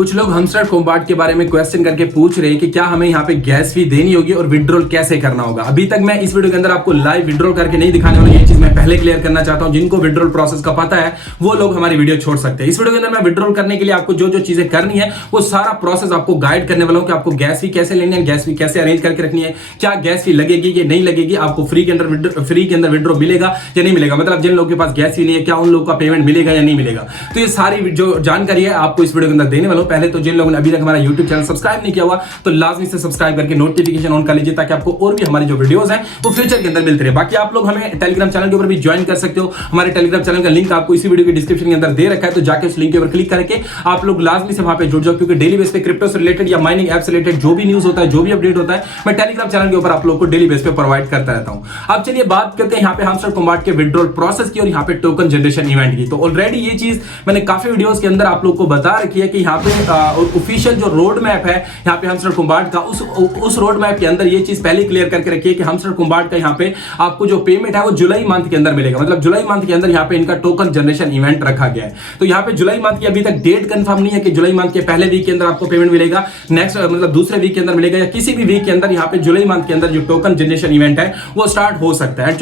कुछ लोग हमस्टर कॉम्बाट के बारे में क्वेश्चन करके पूछ रहे हैं कि क्या हमें यहाँ पे गैस फी देनी होगी और विड्रॉल कैसे करना होगा। अभी तक मैं इस वीडियो के अंदर आपको लाइव विड्रॉल करके नहीं दिखाने वाला, ये चीज मैं पहले क्लियर करना चाहता हूं। जिनको विड्रॉल प्रोसेस का पता है वो लोग हमारी वीडियो छोड़ सकते हैं। इस वीडियो के अंदर मैं विड्रॉल करने के लिए आपको जो जो चीजें करनी है वो सारा प्रोसेस आपको गाइड करने वाला हूं कि आपको गैस फी कैसे लेनी है, गैस फी कैसे अरेंज करके रखनी है, क्या गैस फी लगेगी कि नहीं लगेगी, आपको फ्री के अंदर विड्रॉ मिलेगा या नहीं मिलेगा, मतलब जिन लोगों के पास गैस फी नहीं है क्या उन लोगों का पेमेंट मिलेगा या नहीं मिलेगा। तो ये सारी जो जानकारी है आपको इस वीडियो के अंदर देने वाला हूं। पहले तो जिन लोगों ने अभी तक हमारा YouTube चैनल सब्सक्राइब नहीं किया हुआ तो लाजमी से सब्सक्राइब करके नोटिफिकेशन ऑन कर लीजिए ताकि आपको और भी हमारी जो वीडियोस हैं वो फ्यूचर के अंदर मिलते रहे। बाकी आप लोग हमें टेलीग्राम चैनल के ऊपर भी ज्वाइन कर सकते हो। हमारे टेलीग्राम चैनल का लिंक आपको इसी वीडियो के डिस्क्रिप्शन के अंदर दे रखा है, तो जाके उस लिंक के ऊपर क्लिक करके आप लोग लाजमी से वहां पे जुड़ जाओ, क्योंकि डेली बेस पे क्रिप्टो से रिलेटेड या माइनिंग ऐप से रिलेटेड जो भी न्यूज होता है, जो भी अपडेट होता है, मैं टेलीग्राम चैनल के ऊपर आप लोग को डेली बेस पे प्रोवाइड करता रहता हूं। अब चलिए बात करते हैं यहाँ पे हमस्टर कॉम्बाट के विड्रॉल प्रोसेस की और यहाँ पे टोकन जनरेशन इवेंट की। तो ऑलरेडी ये चीज मैंने काफी वीडियोस के अंदर आप लोग को बता रखी है कि यहाँ पे ऑफिशियल जो रोड मैप है यहाँ पे हमस्टर कॉम्बाट का, उस रोड मैप के अंदर ये चीज पहले क्लियर करके रखिए कि हमस्टर कॉम्बाट का यहाँ पे आपको जो पेमेंट है वो जुलाई मंथ के अंदर मिलेगा। मतलब जुलाई मंथ के अंदर यहाँ पे इनका टोकन जनरेशन इवेंट रखा गया है। तो यहाँ पे जुलाई मंथ की अभी तक डेट कंफर्म नहीं है कि जुलाई मंथ के पहले वीक के अंदर आपको पेमेंट मिलेगा, नेक्स्ट मतलब दूसरे वीक के अंदर मिलेगा, या किसी भी वीक के अंदर यहाँ पे जुलाई मंथ के अंदर जो टोकन जनरेशन इवेंट है वो स्टार्ट हो सकता है।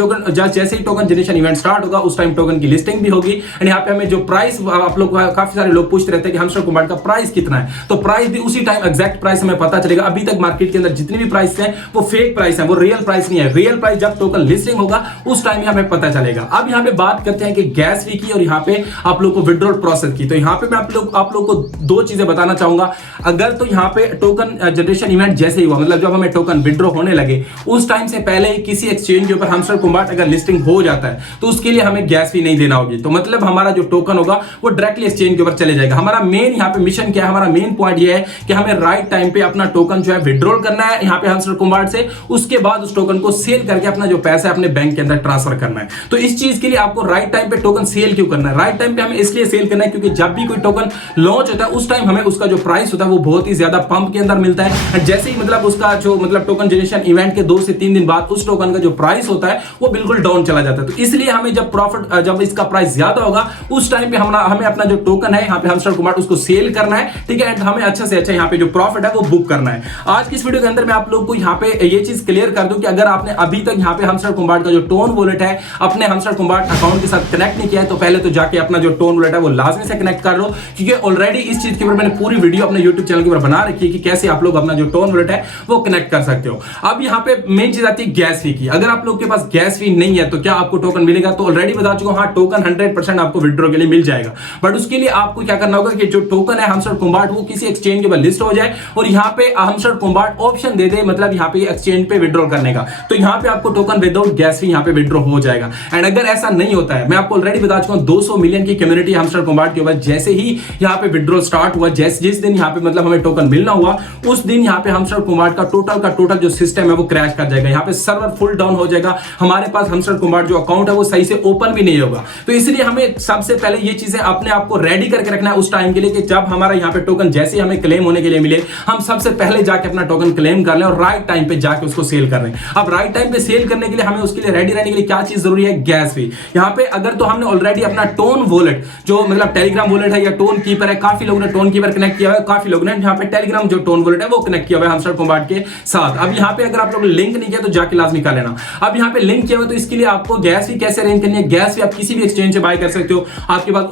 जैसे ही टोकन जनरेशन इवेंट स्टार्ट होगा उस टाइम टोकन की लिस्टिंग भी होगी। एंड यहाँ पे हमें जो प्राइस, आप लोग काफी सारे लोग पूछते रहते हैं कि हमस्टर कॉम्बाट का प्राइस कितना है, तो प्राइस भी उसी टाइम एग्जैक्ट प्राइस हमें पता चलेगा। अभी तक मार्केट के अंदर जितनी भी प्राइस है वो फेक प्राइस है, वो रियल प्राइस नहीं है। रियल प्राइस जब टोकन लिस्टिंग होगा उस टाइम हमें पता चलेगा। अब यहाँ पे बात करते हैं कि गैस फी की और यहाँ पे आप लोग को विड्रॉल प्रोसेस की। तो यहाँ पे मैं आप लोग को दो चीजें बताना चाहूंगा। अगर तो यहाँ पे टोकन जनरेशन इवेंट जैसे ही हुआ, मतलब जब हमें टोकन विड्रॉ होने लगे उस टाइम से पहले ही किसी एक्सचेंज के ऊपर हमस्टर कॉम्बाट अगर लिस्टिंग हो जाता है तो उसके लिए हमें गैस फी नहीं देना होगी। तो मतलब हमारा जो टोकन होगा वो डायरेक्टली एक्सचेंज के ऊपर चले जाएगा। हमारा मेन यहाँ पे मिशन क्या है, हमारा मेन पॉइंट ये है कि हमें राइट टाइम पे अपना टोकन जो है विड्रॉल करना है यहाँ पे हमस्टर कॉम्बाट से, उसके बाद उस टोकन को सेल करके अपना जो पैसा है अपने बैंक के अंदर ट्रांसफर करना है। तो इस चीज के लिए आपको राइट टाइम पे टोकन सेल क्यों करना है? राइट टाइम पे हमें इसलिए सेल करना है क्योंकि जब भी कोई टोकन लॉन्च होता है उस टाइम हमें उसका जो प्राइस होता है वो बहुत ही ज्यादा पंप के अंदर मिलता है। जैसे ही मतलब उसका जो मतलब टोकन जनरेशन इवेंट के 2 से 3 दिन बाद उस टोकन का जो प्राइस होता है वो बिल्कुल डाउन चला जाता है। तो इसलिए हमें जब इसका प्राइस ज्यादा होगा उस टाइम पे हमें अपना जो टोकन है यहाँ पे हमस्टर कॉम्बाट उसको सेल करना है, ठीक है। एंड हमें अच्छा से अच्छा यहाँ पे जो प्रॉफिट है वो बुक करना है। आज की इस वीडियो के अंदर मैं आप लोग को यहाँ पे ये चीज क्लियर कर दूं कि अगर आपने अभी तक यहाँ पे हमस्टर कॉम्बाट का जो टोन वॉलेट है अपने हमस्टर कॉम्बाट अकाउंट के साथ कनेक्ट नहीं किया है तो पहले तो जाके अपना जो टोन वॉलेट है वो लाजमी से कनेक्ट कर लो, क्योंकि ऑलरेडी इस चीज के ऊपर मैंने पूरी वीडियो अपने YouTube चैनल के ऊपर बना रखी है कि कैसे आप लोग अपना जो टोन वॉलेट है वो कनेक्ट कर सकते हो। अब यहाँ पे मेन चीज आती है गैस फी की। अगर आप लोग के पास गैस फी नहीं है तो क्या आपको टोकन मिलेगा? तो ऑलरेडी बता चुका हूं, हाँ टोकन 100% आपको विड्रॉ के लिए मिल जाएगा, बट उसके लिए आपको क्या करना होगा कि जो टोकन है हमस्टर कॉम्बाट वो किसी एक्सचेंज के ऊपर लिस्ट हो जाए और यहाँ पे हमस्टर कॉम्बाट ऑप्शन दे दे, मतलब यहाँ पे एक्सचेंज पे विड्रॉ करने का, तो यहाँ पे आपको टोकन विदाउट गैस फी यहाँ पे विड्रॉ हो जाएगा। एंड अगर ऐसा नहीं होता है, मैं आपको ऑलरेडी बता चुका हूं 200 मिलियन की कम्युनिटी हमस्टर कॉम्बाट के ऊपर, जैसे ही यहाँ पे विड्रॉ स्टार्ट हुआ, जिस दिन यहाँ पे मतलब हमें टोकन मिलना हुआ उस दिन यहाँ पे हमस्टर कॉम्बाट का टोटल जो सिस्टम है वो क्रैश कर जाएगा। यहाँ पे सर्वर फुल डाउन हो जाएगा, हमारे पास हमस्टर कॉम्बाट जो अकाउंट है वो सही से ओपन भी नहीं होगा। तो इसलिए हमें सबसे पहले ये चीजें अपने आप को रेडी करके रखना है उस टाइम के लिए कि जब हमारा यहाँ पे टोकन जैसे हमें क्लेम होने के लिए मिले हम सबसे पहले जाके अपना टोकन क्लेम कर लें और राइट टाइम पे जाके उसको सेल कर लें। अब राइट टाइम पे सेल करने के लिए हमें उसके लिए रेडी रहने के लिए क्या चीज जरूरी है? गैस फी। यहाँ पे अगर तो हमने ऑलरेडी अपना टोन वॉलेट जो मतलब टेलीग्राम वॉलेट है या टोन कीपर है, काफी लोगों ने टोन कीपर कनेक्ट किया हुआ है, काफी लोगों ने यहाँ पे टेलीग्राम जो टोन वॉलेट है वो कनेक्ट किया हुआ है हमस्टर कॉम्बाट के साथ। अब यहाँ पे अगर आप लोग लिंक नहीं किया तो जाके लाजमी कर लेना। अब यहाँ पे लिंक किया हुआ तो इसके लिए आपको गैस फी कैसे अरेंज करनी है? गैस फी आप किसी भी एक्सचेंज से बाय कर सकते हो। आपके पास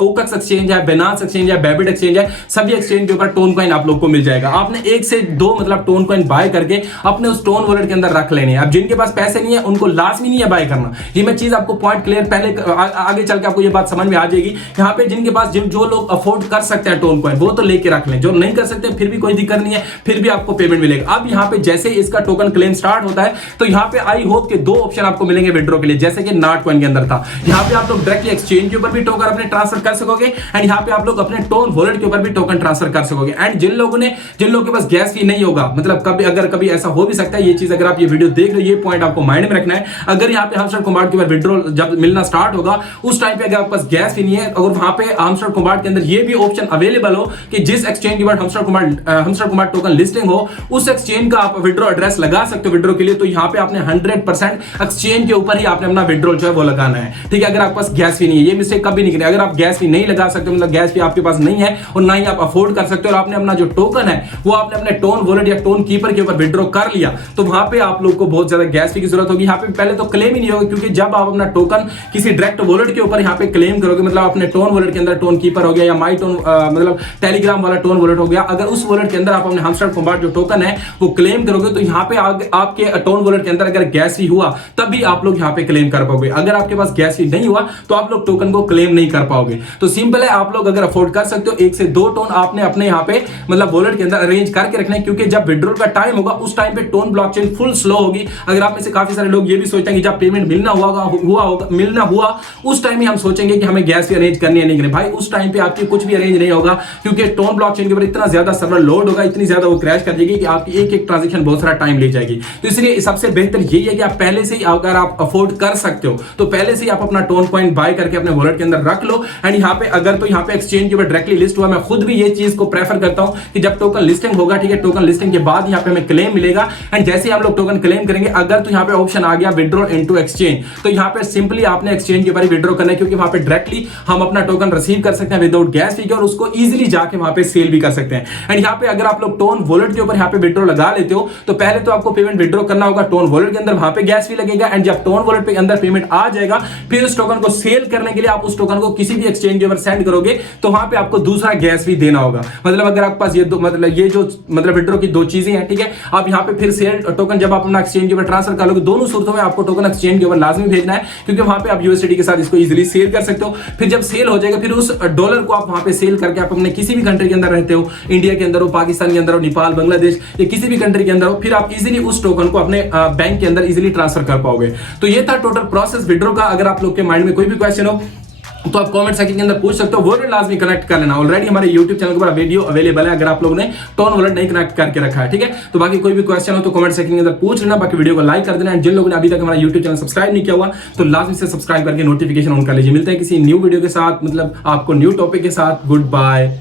ओकक्स एक्सचेंज है, बिनांस एक्सचेंज है, बैबिट एक्सचेंज है, सभी एक्सचेंज के ऊपर टोन कॉइन आप लोग को मिल जाएगा। आपने 1 से 2 मतलब टोन कॉइन बाय करके अपने उस टोन वॉलेट के अंदर रख लेने हैं। अब जिनके पास पैसे नहीं है उनको लाजमी नहीं है बाय करना। ये मैं चीज आपको पॉइंट क्लियर पहले आगे चल के आपको ये बात समझ में आ जाएगी। यहाँ पे जिनके पास जो लोग अफोर्ड कर सकते हैं टोन कॉइन वो तो लेके रख लें, जो नहीं कर सकते फिर भी कोई दिक्कत नहीं है, फिर भी आपको पेमेंट मिलेगा। अब यहाँ पे जैसे इसका टोकन क्लेम स्टार्ट होता है तो यहाँ पे आई होप के 2 ऑप्शन आपको मिलेंगे विड्रॉ के लिए, जैसे कि नाट कॉइन के अंदर था। यहाँ पे आप लोग डायरेक्टली एक्सचेंज के ऊपर भी टोकन अपने ट्रांसफर कर सकोगे एंड यहाँ पे आप लोग अपने टोन वॉलेट के ऊपर भी टोकन ट्रांसफर कर सकोगे। एंड जिन लोगों के पास गैस फी नहीं होगा, मतलब कभी ऐसा हो भी सकता है, ये चीज अगर आप ये वीडियो देख रहे हो ये पॉइंट आपको माइंड में रखना है। अगर यहाँ पे हमस्टर कॉम्बाट के ऊपर विड्रॉल जब मिलना स्टार्ट होगा उस टाइम पे अगर आपके पास गैस ही नहीं है और वहां पे हमस्टर कॉम्बाट के अंदर ये भी ऑप्शन अवेलेबल हो कि जिस एक्सचेंज के बाद हमस्टर कॉम्बाट टोकन लिस्टिंग हो उस एक्सचेंज का आप विड्रॉ एड्रेस लगा सकते हो विड्रॉ के लिए, तो यहाँ पे आपने 100% एक्सचेंज के ऊपर ही आपने अपना विड्रॉल जो है वो लगाना है, ठीक है। अगर आपके पास गैस फी नहीं है, ये मिस्टेक कभी नहीं करें। अगर आप गैस फी नहीं लगा सकते, मतलब गैस फी आपके पास नहीं है और ना ही आप अफोर्ड कर सकते हो और आपने अपना जो टोकन है वो आपने अपने टोन वॉलेट या टोन कीपर के ऊपर विड्रॉ कर लिया, तो वहां पे आप लोग को बहुत ज्यादा गैस फी की जरूरत होगी। यहाँ पे पहले तो क्लेम ही नहीं होगा, क्योंकि जब आप अपना टोकन किसी डायरेक्ट वॉलेट के ऊपर यहाँ पे क्लेम करोगे, मतलब अपने टोन वॉलेट के अंदर टोन कीपर हो गया या माई टोन मतलब टेलीग्राम वाला टोन वॉलेट हो गया, अगर उस वॉलेट के अंदर आप अपने हमस्टर कॉम्बाट जो टोकन है वो क्लेम करोगे तो यहाँ पे आपके टोन वॉलेट के अंदर अगर गैस फी हुआ तभी आप लोग यहाँ पे क्लेम कर पाओगे। अगर आपके पास गैस फी नहीं हुआ तो आप लोग टोकन को क्लेम नहीं कर पाओगे। तो सिंपल है, आप लोग अगर अफोर्ड कर सकते हो 1 से 2 टोन आपने अपने यहाँ पे मतलब वॉलेट के अंदर अरेंज करके रखना है, क्योंकि जब विड्रॉल का टाइम होगा उस टाइम पे टोन ब्लॉकचेन फुल स्लो होगी। अगर आप में से काफी सारे लोग ये भी सोचते हैं कि जब पेमेंट मिलना हुआ उस टाइम ही हम सोचेंगे कि हमें गैस फी अरेंज करनी है नहीं करनी। भाई उस टाइम पे आपकी कुछ भी अरेंज नहीं होगा, क्योंकि टोन ब्लॉकचेन के ऊपर इतना ज्यादा सर्वर लोड होगा, इतनी ज्यादा वो क्रैश कर देगी कि आपकी एक ट्रांजैक्शन बहुत सारा टाइम ले जाएगी। तो इसलिए सबसे बेहतर यही है कि आप पहले से ही अगर आप अफोर्ड कर सकते हो तो पहले से ही आप अपना टोन पॉइंट बाय करके अपने वॉलेट के अंदर रख लो। एंड यहाँ पे अगर तो यहाँ पे एक्सचेंज के ऊपर डायरेक्टली लिस्ट हुआ, मैं खुद भी ये चीज को प्रेफर करता हूं कि जब टोकन लिस्टिंग होगा, ठीक है, टोकन लिस्टिंग के बाद यहाँ पे हमें क्लेम मिलेगा। एंड जैसे हम लोग टोकन क्लेम करेंगे, अगर तो यहाँ पे ऑप्शन आ गया विड्रॉ इनटू एक्सचेंज, तो यहाँ पे सिंपली आपने एक्सचेंज के ऊपर विड्रॉ करना है, क्योंकि वहां पे डायरेक्टली हम अपना टोकन रिसीव कर सकते हैं विदाउट गैस फी और उसको इजीली जाके वहां पे सेल भी कर सकते हैं। एंड यहाँ पे अगर आप लोग टोन वॉलेट के ऊपर यहाँ पे विड्रॉ लगा लेते हो तो पहले तो आपको पेमेंट विड्रॉ करना होगा टोन वॉलेट के अंदर, वहां पे गैस फी लगेगा। एंड जब टोन वॉलेट के अंदर पेमेंट आ जाएगा फिर उस टोकन को सेल करने के लिए आप उस टोकन को किसी भी एक्सचेंज के ऊपर सेंड करोगे तो वहां पे आपको दूसरा गैस फी देना होगा। मतलब अगर आपके पास ये जो विड्रॉ की 2 चीजें हैं, ठीक है, आप यहाँ पे फिर सेल टोकन जब आप अपना एक्सचेंज के ऊपर ट्रांसफर कर लोगे, दोनों सूरतों में आपको टोकन एक्सचेंज के ऊपर लाजमी भेजना है, क्योंकि वहां पे आप यूएसडी के साथ इसको इजीली सेल कर सकते हो। फिर जब सेल हो जाएगा फिर उस डॉलर को आप वहां पे सेल करके आप अपने किसी भी कंट्री के अंदर रहते हो, इंडिया के अंदर हो, पाकिस्तान के अंदर हो, नेपाल, बांग्लादेश या किसी भी कंट्री के अंदर हो, फिर आप इजीली उस टोकन को अपने बैंक के अंदर इजीली ट्रांसफर कर पाओगे। तो ये था टोटल प्रोसेस विड्रॉ का। अगर आप लोग के माइंड में कोई भी क्वेश्चन हो तो आप कमेंट सेक्शन के अंदर पूछ सकते हो, वॉलेट लाजमी कनेक्ट कर लेना। ऑलरेडी हमारे YouTube चैनल के ऊपर वीडियो अवेलेबल है अगर आप लोगों ने टोन वॉलेट नहीं कनेक्ट करके रखा है, ठीक है। तो बाकी कोई भी क्वेश्चन हो तो कमेंट सेक्शन के अंदर पूछ लेना, बाकी वीडियो को लाइक कर देना। जिन लोगों ने अभी तक हमारा YouTube चैनल सब्सक्राइब नहीं किया हुआ तो लाजमी से सब्सक्राइब करके नोटिफिकेशन ऑन कर लीजिए। मिलते हैं किसी न्यू वीडियो के साथ, मतलब आपको न्यू टॉपिक के साथ। Good bye.